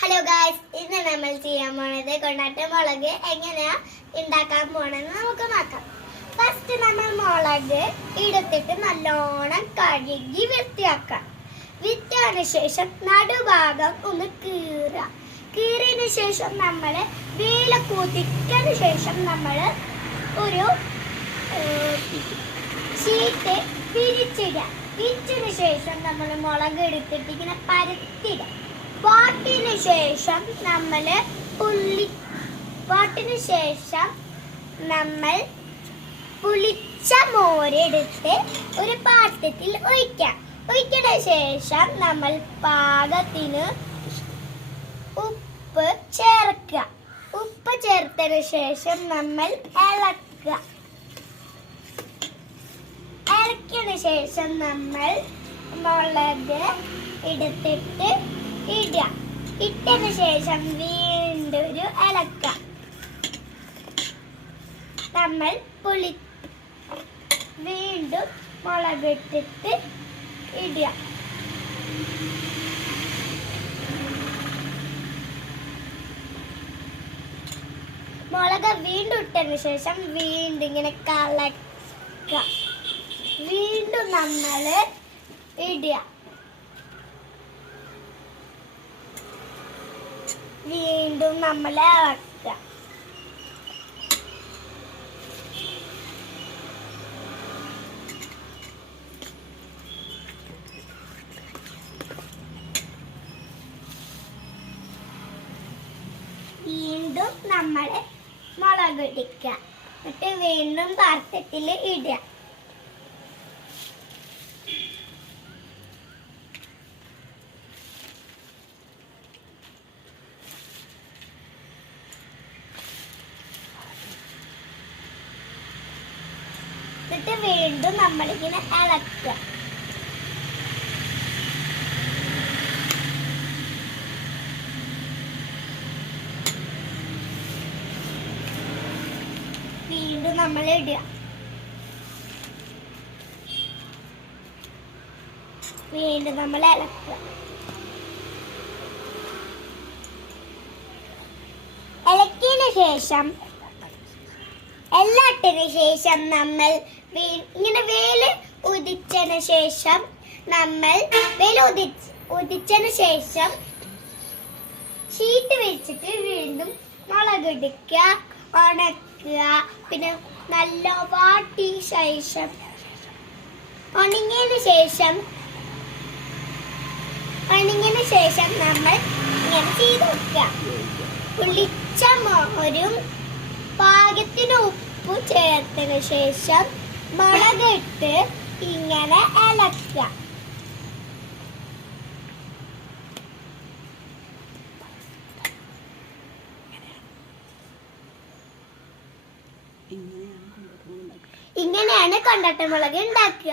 Hello guys, ഇന്ന് നമ്മൾ ചെയ്യാൻ പോണത് കൊണ്ടാട്ട മുളക് എങ്ങനെയാ ഉണ്ടാക്കാൻ പോണെന്ന് നമുക്ക് നോക്കാം. ഫസ്റ്റ് നമ്മൾ മുളക് എടുത്തിട്ട് നല്ലോണം കഴുകി വൃത്തിയാക്കാം. വൃത്തിയായതിനു ശേഷം നടുഭാഗം ഒന്ന് കീറിയതിനു ശേഷം നമ്മൾ വേല കുതിക്കതിനു ശേഷം നമ്മൾ ഒരു ഷീറ്റ് പിരിച്ചതിനു ശേഷം നമ്മൾ മുളക് എടുത്തിട്ട് ഇങ്ങനെ പരത്തിടാം. വാട്ടിന് ശേഷം നമ്മൾ പുളിച്ച മോരെടുത്ത് ഒരു പാത്രത്തിൽ ഒഴിക്കുന്ന ശേഷം നമ്മൾ പാകത്തിന് ഉപ്പ് ചേർത്തതിന് ശേഷം നമ്മൾ ഇളക്കിയതിന് ശേഷം നമ്മൾ മുളക് എടുത്തിട്ട് ഇട്ടതിന് ശേഷം വീണ്ടും ഒരു ഇളക്കാം. നമ്മൾ വീണ്ടും മുളക് ഇട്ടിട്ട് ഇടുക. മുളക് വീണ്ടും ഇട്ടതിന് ശേഷം വീണ്ടും ഇങ്ങനെ കളക്കുക. വീണ്ടും നമ്മൾ ഇടുക. വീണ്ടും നമ്മൾ ഇളക്കുക. വീണ്ടും നമ്മൾ മുളക് ഇടിക്കുക. എന്നിട്ട് വീണ്ടും പാത്രത്തിൽ ഇടുക. എന്നിട്ട് വീണ്ടും നമ്മളിങ്ങനെ ഇളക്കുക. വീണ്ടും നമ്മൾ ഇടുക. വീണ്ടും നമ്മൾ ഇളക്കുക. ഇളക്കിയതിന് ശേഷം എല്ലാത്തിനു ശേഷം നമ്മൾ ഇങ്ങനെ വേല് ഉദിച്ചതിന് ശേഷം ഉദിച്ചതിന് ശേഷം ഷീറ്റ് വെച്ചിട്ട് വീണ്ടും മുളക് എടുക്കുക, ഉണക്കുക. പിന്നെ നല്ല വാട്ടിയ ശേഷം ഉണങ്ങിയതിന് ശേഷം നമ്മൾ ഇങ്ങനെ ചെയ്ത് വെക്കുക. പുളിച്ച മോരും പാകത്തിന് ഉപ്പ് ചേർത്തതിന് ശേഷം മുളകിട്ട് ഇങ്ങനെ ഇളക്കുക. ഇങ്ങനെയാണ് കൊണ്ടാട്ട മുളക് ഉണ്ടാക്കുക.